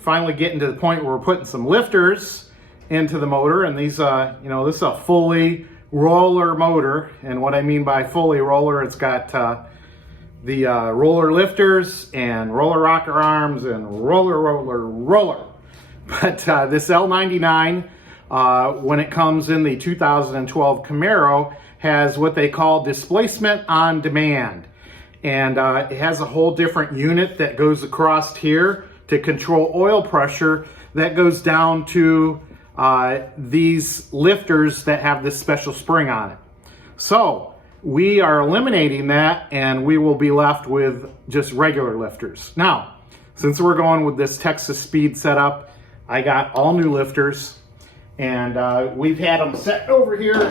Finally getting to the point where we're putting some lifters into the motor, and these, you know, this is a fully roller motor. And what I mean by fully roller, it's got the roller lifters and roller rocker arms and roller. But this L99, when it comes in the 2012 Camaro, has what they call displacement on demand. And it has a whole different unit that goes across here to control oil pressure that goes down to these lifters that have this special spring on it. So we are eliminating that, and we will be left with just regular lifters. Now, since we're going with this Texas Speed setup, I got all new lifters, and we've had them set over here.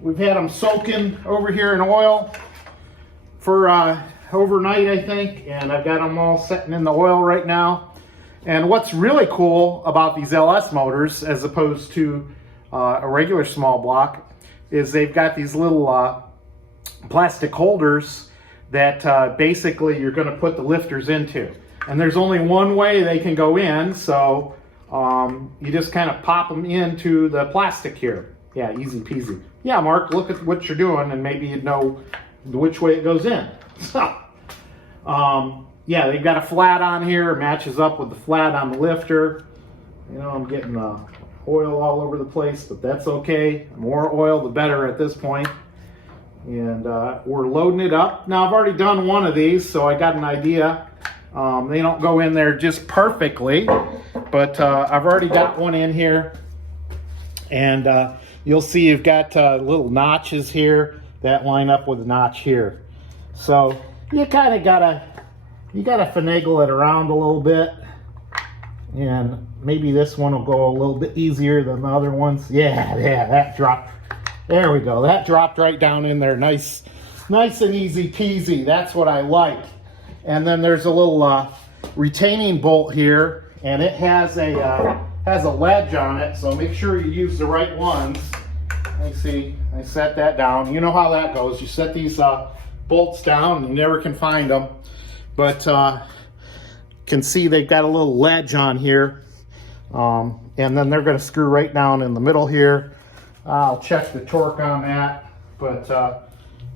We've had them soaking over here in oil for overnight, I think, and I've got them all setting in the oil right now. And what's really cool about these LS motors, as opposed to a regular small block, is they've got these little plastic holders that basically you're going to put the lifters into. And there's only one way they can go in, so you just kind of pop them into the plastic here. Yeah, easy peasy. Yeah, Mark, look at what you're doing, and maybe you'd know which way it goes in. So, yeah, they've got a flat on here. It matches up with the flat on the lifter. You know, I'm getting oil all over the place, but that's okay. The more oil, the better at this point. And we're loading it up. Now, I've already done one of these, so I got an idea. They don't go in there just perfectly, but I've already got one in here. And you'll see you've got little notches here that line up with the notch here. So you kind of gotta finagle it around a little bit, and maybe this one will go a little bit easier than the other ones. Yeah, that dropped. There we go. That dropped right down in there. Nice and easy peasy. That's what I like. And then there's a little retaining bolt here, and it has a ledge on it. So make sure you use the right ones. I see. I set that down. You know how that goes. You set these bolts down, and you never can find them. But can see they've got a little ledge on here, and then they're going to screw right down in the middle here. I'll check the torque on that, but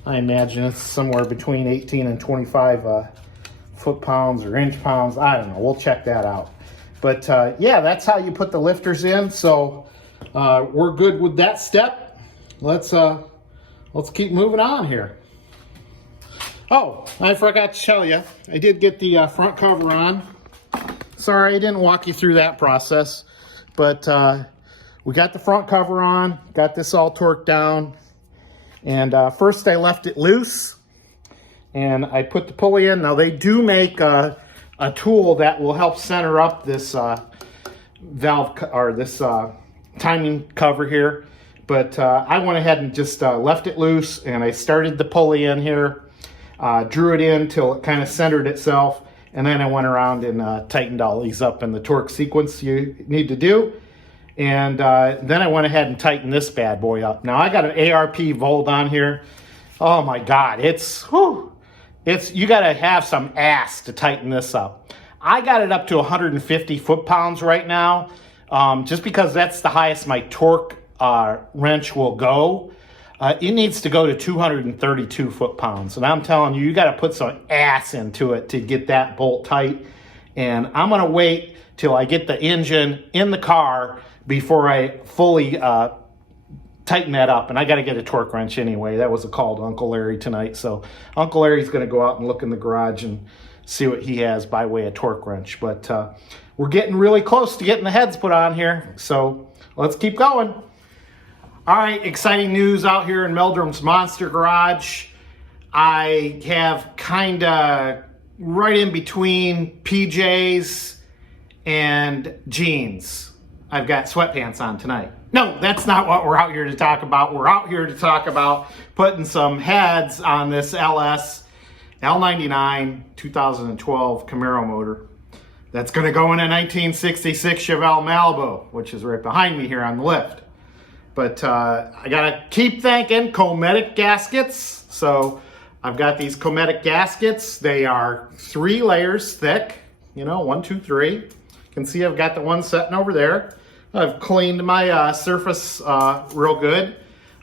I imagine it's somewhere between 18 and 25 foot-pounds or inch-pounds. I don't know. We'll check that out. But yeah, that's how you put the lifters in. So we're good with that step. Let's keep moving on here. Oh, I forgot to tell you, I did get the front cover on. Sorry, I didn't walk you through that process, but we got the front cover on, got this all torqued down, and first I left it loose, and I put the pulley in. Now they do make a tool that will help center up this valve or this timing cover here, but I went ahead and just left it loose, and I started the pulley in here. Drew it in till it kind of centered itself, and then I went around and tightened all these up in the torque sequence you need to do. And then I went ahead and tightened this bad boy up. Now I got an ARP Volt on here. Oh my God, you gotta have some ass to tighten this up. I got it up to 150 foot-pounds right now, just because that's the highest my torque wrench will go. It needs to go to 232 foot-pounds. And I'm telling you, you got to put some ass into it to get that bolt tight. And I'm going to wait till I get the engine in the car before I fully tighten that up. And I got to get a torque wrench anyway. That was a call to Uncle Larry tonight. So Uncle Larry's going to go out and look in the garage and see what he has by way of torque wrench. But we're getting really close to getting the heads put on here. So let's keep going. All right, exciting news out here in Meldrum's Monster Garage. I have kind of right in between PJs and jeans. I've got sweatpants on tonight. No, that's not what we're out here to talk about. We're out here to talk about putting some heads on this LS L99 2012 Camaro motor. That's going to go in a 1966 Chevelle Malibu, which is right behind me here on the lift. But I gotta keep thanking Cometic gaskets. So I've got these Cometic gaskets. They are 3 layers thick, you know, 1, 2, 3. You can see I've got the one sitting over there. I've cleaned my surface real good.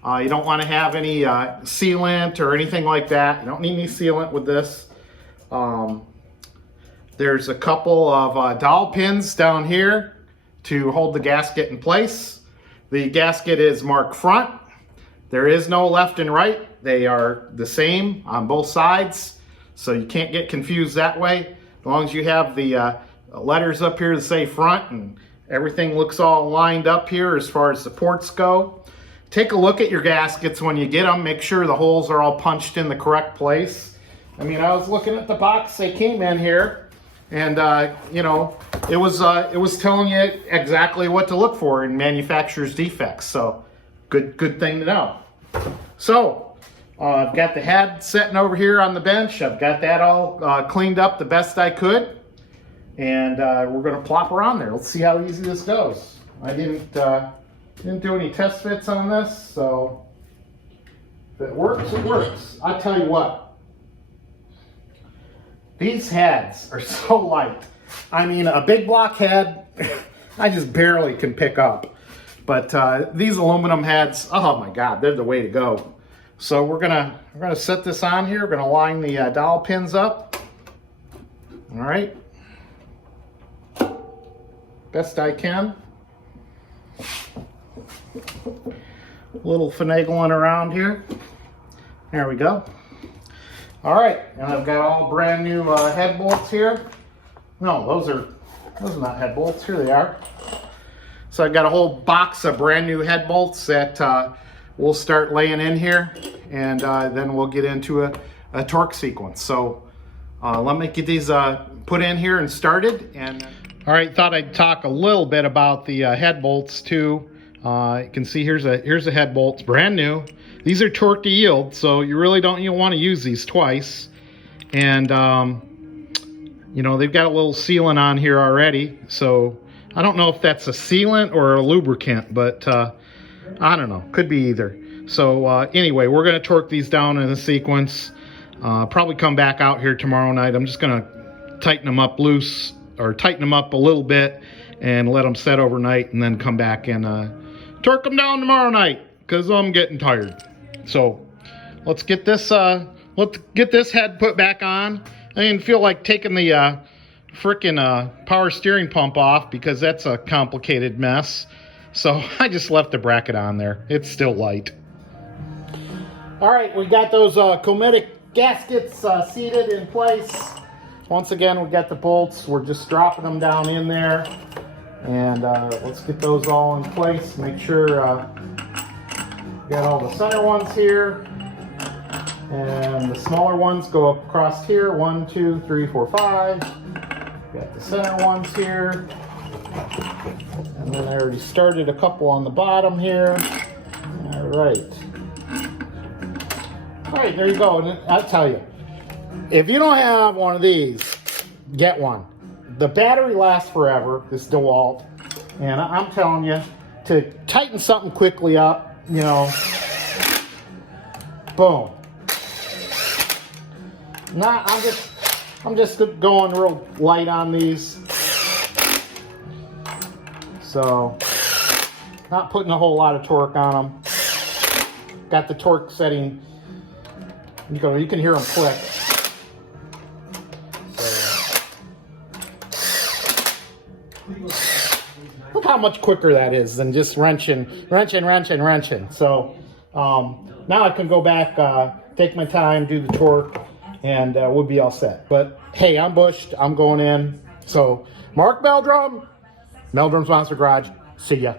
You don't want to have any sealant or anything like that. You don't need any sealant with this. There's a couple of dowel pins down here to hold the gasket in place. The gasket is marked front. There is no left and right. They are the same on both sides, so you can't get confused that way. As long as you have the letters up here that say front and everything looks all lined up here as far as the ports go. Take a look at your gaskets when you get them. Make sure the holes are all punched in the correct place. I mean, I was looking at the box they came in here, and you know, it was telling you exactly what to look for in manufacturer's defects. So, good thing to know. So, I've got the head sitting over here on the bench. I've got that all cleaned up the best I could, and we're going to plop her on there. Let's see how easy this goes. I didn't do any test fits on this, so if it works, it works. I tell you what, these heads are so light. I mean, a big block head, I just barely can pick up. But these aluminum heads, oh my God, they're the way to go. So we're gonna set this on here. We're gonna line the dowel pins up. All right, best I can. A little finagling around here. There we go. All right, and I've got all brand new head bolts here. No, those are not head bolts. Here they are. So I've got a whole box of brand new head bolts that we'll start laying in here, and then we'll get into a torque sequence. So let me get these put in here and started. And all right, thought I'd talk a little bit about the head bolts too. You can see here's a head bolt. It's brand new. These are torque to yield, so you really don't want to use these twice. And you know, they've got a little sealant on here already, so I don't know if that's a sealant or a lubricant, but I don't know. Could be either. So anyway, we're going to torque these down in a sequence. Probably come back out here tomorrow night. I'm just going to tighten them up loose, or tighten them up a little bit and let them set overnight, and then come back and torque them down tomorrow night because I'm getting tired. So let's get this head put back on. I didn't feel like taking the frickin' power steering pump off because that's a complicated mess. So I just left the bracket on there. It's still light. All right, we got those Cometic gaskets seated in place. Once again, we got the bolts. We're just dropping them down in there. And let's get those all in place. Make sure we got all the center ones here. And the smaller ones go up across here. 1, 2, 3, 4, 5. Got the center ones here. And then I already started a couple on the bottom here. All right. All right, there you go. And I'll tell you, if you don't have one of these, get one. The battery lasts forever, this DeWalt. And I'm telling you, to tighten something quickly up, you know, boom. I'm just going real light on these. So, not putting a whole lot of torque on them. Got the torque setting. You can hear them click. So, look how much quicker that is than just wrenching. So, now I can go back, take my time, do the torque, and we'll be all set. But hey, I'm bushed. I'm going in. So, Mark Meldrum, Meldrum's Monster Garage. See ya.